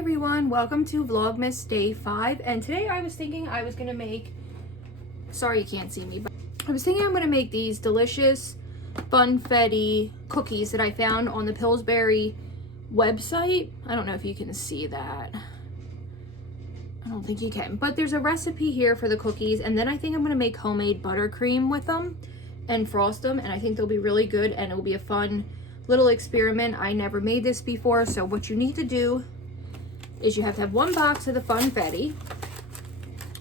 everyone, welcome to Vlogmas Day 5, and today I was thinking I was gonna make, sorry you can't see me, but I was thinking I'm gonna make these delicious Funfetti cookies that I found on the Pillsbury website. I don't know if you can see that. I don't think you can, but there's a recipe here for the cookies, and then I think I'm gonna make homemade buttercream with them and frost them, and I think they'll be really good and it'll be a fun little experiment. I never made this before, so what you need to do is you have to have one box of the Funfetti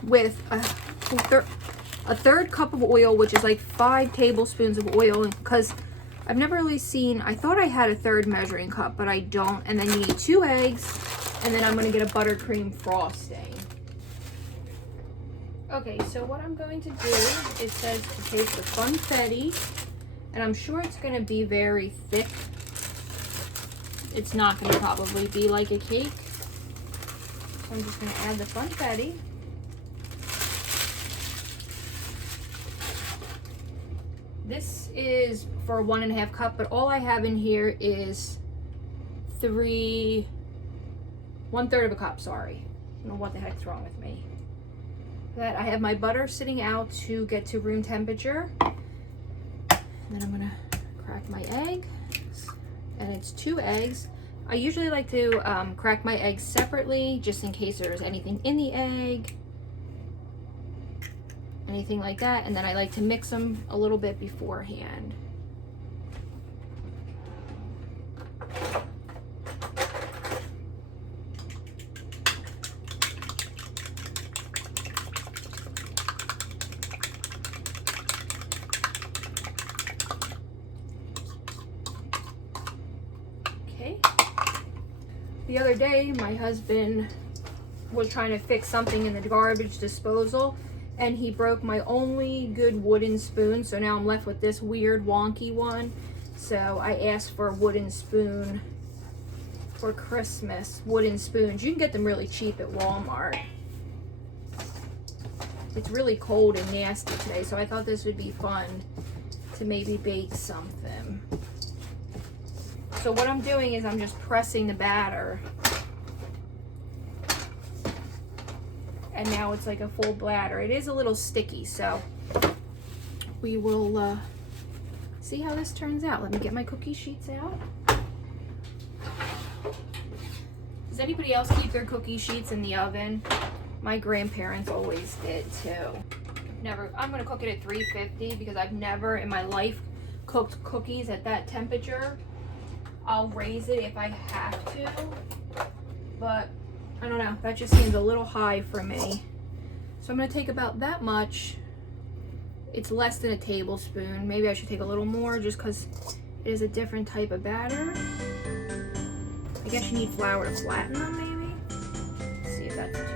with a third cup of oil, which is like 5 tablespoons of oil, because I've never really seen, I thought I had a third measuring cup, but I don't. And then you need 2 eggs, and then I'm gonna get a buttercream frosting. Okay, so what I'm going to do, it says to take the Funfetti, and I'm sure it's gonna be very thick. It's not gonna probably be like a cake. So I'm just gonna add the Funfetti. This is for a 1.5 cup, but all I have in here is 1/3 of a cup, sorry. I don't know what the heck's wrong with me. That I have my butter sitting out to get to room temperature. And then I'm gonna crack my egg, and it's 2 eggs. I usually like to crack my eggs separately, just in case there's anything in the egg, anything like that. And then I like to mix them a little bit beforehand. The other day, my husband was trying to fix something in the garbage disposal, and he broke my only good wooden spoon, so now I'm left with this weird wonky one. So I asked for a wooden spoon for Christmas. Wooden spoons. You can get them really cheap at Walmart. It's really cold and nasty today, so I thought this would be fun to maybe bake something. So what I'm doing is I'm just pressing the batter. And now it's like a full bladder. It is a little sticky, so we will see how this turns out. Let me get my cookie sheets out. Does anybody else keep their cookie sheets in the oven? My grandparents always did too. I'm gonna cook it at 350 because I've never in my life cooked cookies at that temperature. I'll raise it if I have to, but I don't know, that just seems a little high for me. So I'm gonna take about that much. It's less than a tablespoon. Maybe I should take a little more just because it is a different type of batter. I guess you need flour to flatten them, maybe. Let's see if that's too big.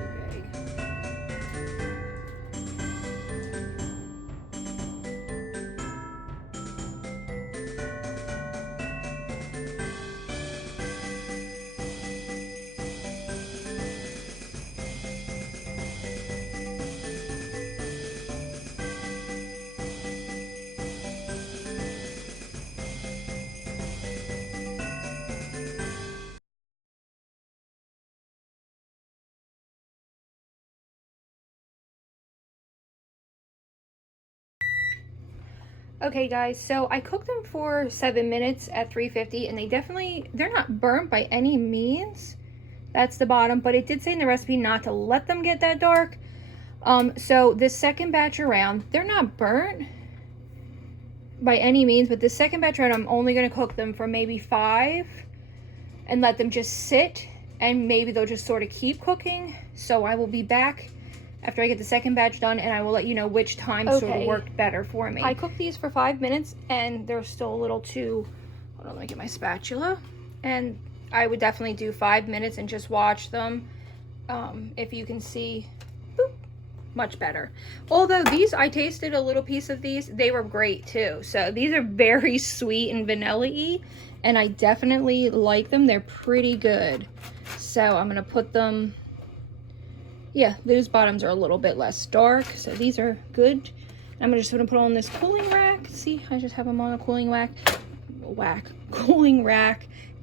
Okay guys, so I cooked them for 7 minutes at 350, and they're not burnt by any means. That's the bottom, but it did say in the recipe not to let them get that dark. So this second batch around, they're not burnt by any means, but the second batch around, I'm only gonna cook them for maybe 5 and let them just sit, and maybe they'll just sort of keep cooking. So I will be back after I get the second batch done, and I will let you know which time sort of worked better for me. I cooked these for 5 minutes, and they're still a little too, hold on, let me get my spatula. And I would definitely do 5 minutes and just watch them. If you can see, boop, much better. Although these, I tasted a little piece of these, they were great too. So these are very sweet and vanilla-y, and I definitely like them. They're pretty good. So I'm gonna put them, yeah, those bottoms are a little bit less dark, so these are good. I'm just gonna put on this cooling rack. See, I just have them on a cooling rack,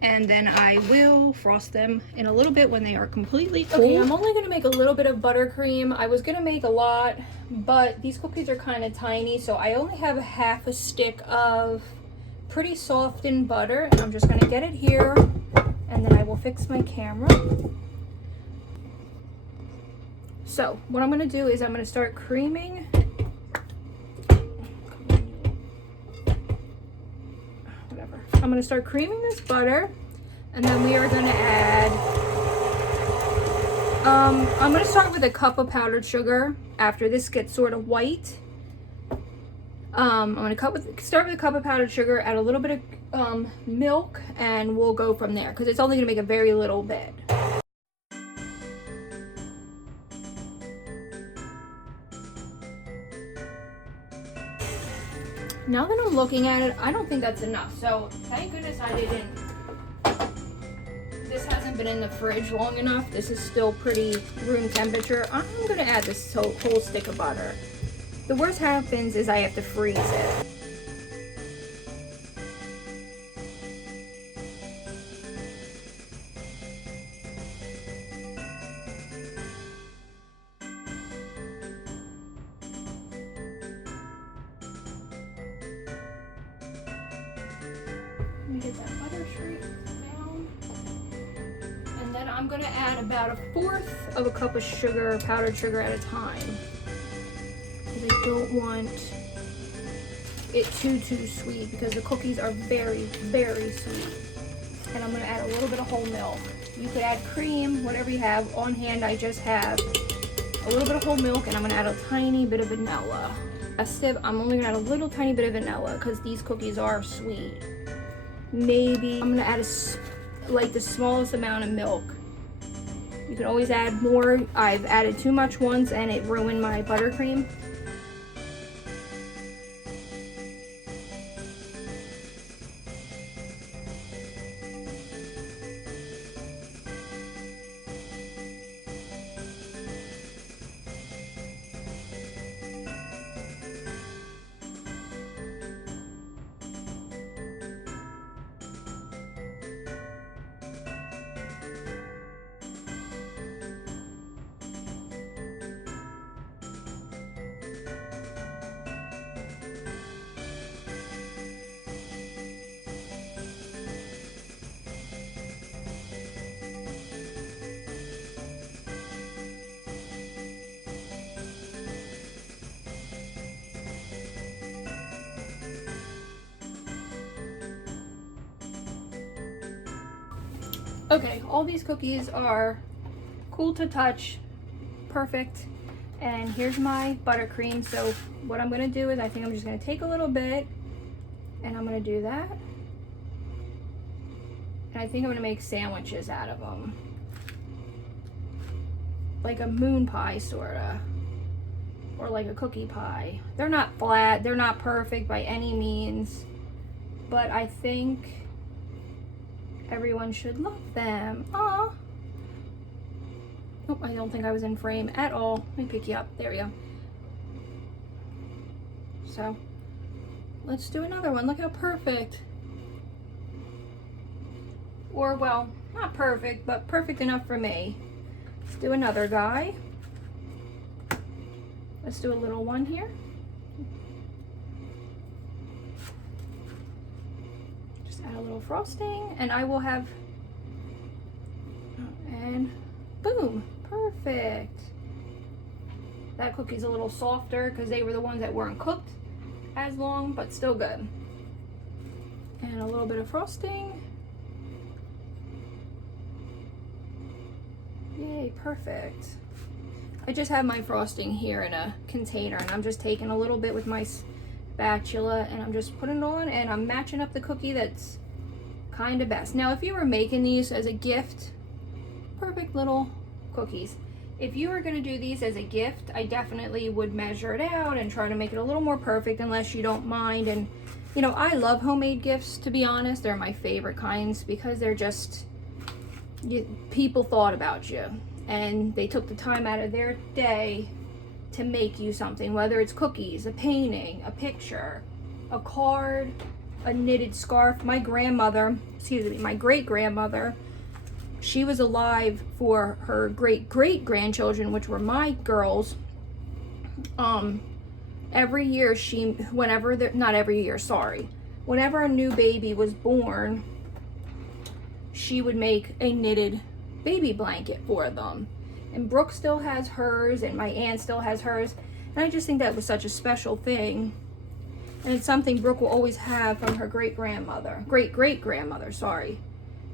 and then I will frost them in a little bit when they are completely cool. Okay, I'm only gonna make a little bit of buttercream. I was gonna make a lot, but these cookies are kind of tiny, so I only have half a stick of pretty softened butter, and I'm just gonna get it here, and then I will fix my camera. So what I'm gonna do is I'm gonna start creaming. Whatever. I'm gonna start creaming this butter, and then we are gonna add, I'm gonna start with a cup of powdered sugar after this gets sort of white. I'm gonna start with a cup of powdered sugar, add a little bit of milk, and we'll go from there because it's only gonna make a very little bit. Now that I'm looking at it, I don't think that's enough. So thank goodness I didn't. This hasn't been in the fridge long enough. This is still pretty room temperature. I'm gonna add this whole stick of butter. The worst happens is I have to freeze it. Let me get that butter straight down. And then I'm gonna add about 1/4 of a cup of sugar, powdered sugar at a time. I don't want it too sweet because the cookies are very, very sweet. And I'm gonna add a little bit of whole milk. You could add cream, whatever you have. On hand, I just have a little bit of whole milk, and I'm gonna add a tiny bit of vanilla. I'm only gonna add a little tiny bit of vanilla because these cookies are sweet. Maybe I'm gonna add like the smallest amount of milk. You can always add more. I've added too much once and it ruined my buttercream. Okay, all these cookies are cool to touch, perfect. And here's my buttercream. So what I'm gonna do is I think I'm just gonna take a little bit and I'm gonna do that. And I think I'm gonna make sandwiches out of them. Like a moon pie sorta, or like a cookie pie. They're not flat, they're not perfect by any means, but I think everyone should love them. Aw. Nope, I don't think I was in frame at all. Let me pick you up. There we go. So, let's do another one. Look how perfect. Or, well, not perfect, but perfect enough for me. Let's do another guy. Let's do a little one here. Add a little frosting, and I will have, and boom, perfect. That cookie's a little softer because they were the ones that weren't cooked as long, but still good. And a little bit of frosting. Yay, perfect. I just have my frosting here in a container, and I'm just taking a little bit with my spatula and I'm just putting it on, and I'm matching up the cookie that's kind of best. Now, if you were making these as a gift, perfect little cookies. If you were going to do these as a gift, I definitely would measure it out and try to make it a little more perfect, unless you don't mind. And you know, I love homemade gifts, to be honest. They're my favorite kinds because they're just, people thought about you and they took the time out of their day to make you something, whether it's cookies, a painting, a picture, a card, a knitted scarf. My grandmother, excuse me, my great-grandmother, she was alive for her great-great-grandchildren, which were my girls. Every year not every year, sorry. Whenever a new baby was born, she would make a knitted baby blanket for them. And Brooke still has hers, and my aunt still has hers. And I just think that was such a special thing. And it's something Brooke will always have from her great-great-grandmother, sorry.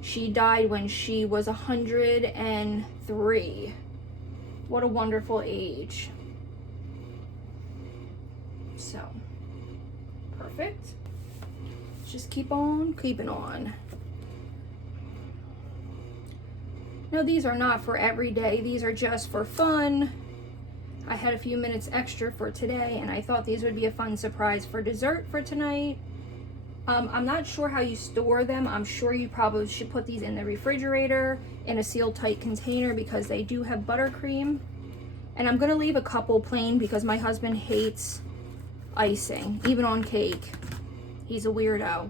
She died when she was 103. What a wonderful age. So, perfect. Just keep on keeping on. Now, these are not for every day. These are just for fun. I had a few minutes extra for today, and I thought these would be a fun surprise for dessert for tonight. I'm not sure how you store them. I'm sure you probably should put these in the refrigerator in a sealed tight container because they do have buttercream. And I'm going to leave a couple plain because my husband hates icing, even on cake. He's a weirdo.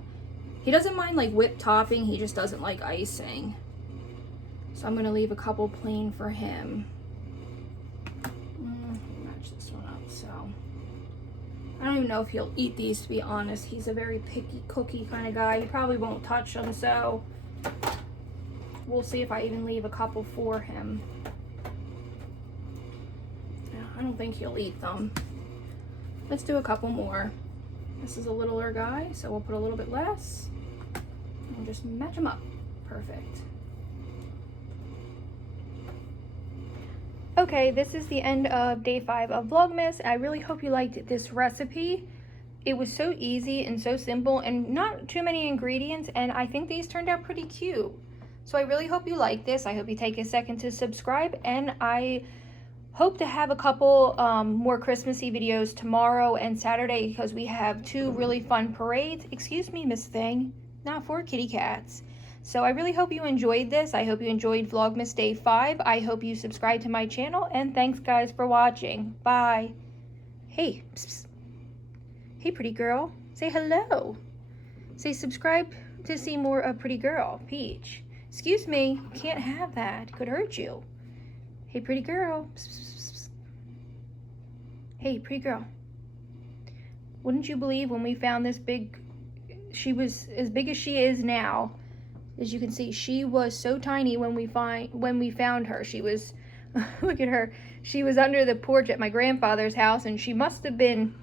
He doesn't mind like whipped topping, he just doesn't like icing. So I'm going to leave a couple plain for him. Match this one up. So I don't even know if he'll eat these, to be honest. He's a very picky cookie kind of guy. He probably won't touch them, so we'll see if I even leave a couple for him. Yeah, I don't think he'll eat them. Let's do a couple more. This is a littler guy, so we'll put a little bit less. And just match them up. Perfect. Okay, this is the end of day 5 of Vlogmas. I really hope you liked this recipe. It was so easy and so simple and not too many ingredients, and I think these turned out pretty cute. So I really hope you like this. I hope you take a second to subscribe, and I hope to have a couple more Christmassy videos tomorrow and Saturday because we have 2 really fun parades. Excuse me, Miss Thing. Not for kitty cats. So I really hope you enjoyed this. I hope you enjoyed Vlogmas Day 5. I hope you subscribe to my channel, and thanks guys for watching. Bye. Hey, psst, psst. Hey pretty girl. Say hello. Say subscribe to see more of Pretty Girl, Peach. Excuse me, you can't have that. It could hurt you. Hey pretty girl. Psst, psst, psst, psst. Hey pretty girl. Wouldn't you believe when we found this she was as big as she is now. As you can see, she was so tiny when we found her. She was, look at her. She was under the porch at my grandfather's house, and she must have been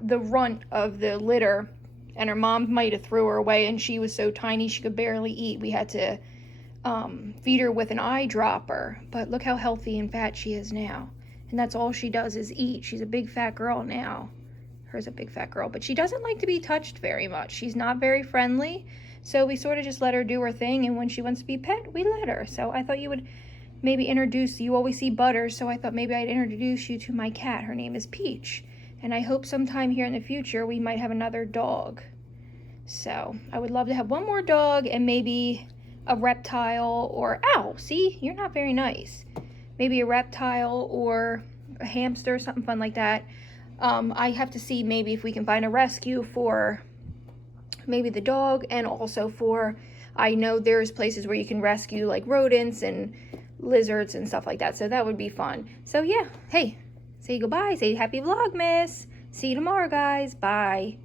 the runt of the litter, and her mom might have threw her away, and she was so tiny she could barely eat. We had to feed her with an eyedropper, but look how healthy and fat she is now. And that's all she does is eat. She's a big fat girl now. Her's a big fat girl, but she doesn't like to be touched very much. She's not very friendly. So we sort of just let her do her thing, and when she wants to be pet, we let her. So I thought you would maybe you always see Butter, so I thought maybe I'd introduce you to my cat. Her name is Peach, and I hope sometime here in the future we might have another dog. So I would love to have one more dog and maybe a reptile or, ow, see, you're not very nice. Maybe a reptile or a hamster, something fun like that. I have to see maybe if we can find a rescue for maybe the dog, and also for, I know there's places where you can rescue like rodents and lizards and stuff like that, so that would be fun. So yeah, hey, say goodbye, say happy Vlogmas. See you tomorrow guys, bye.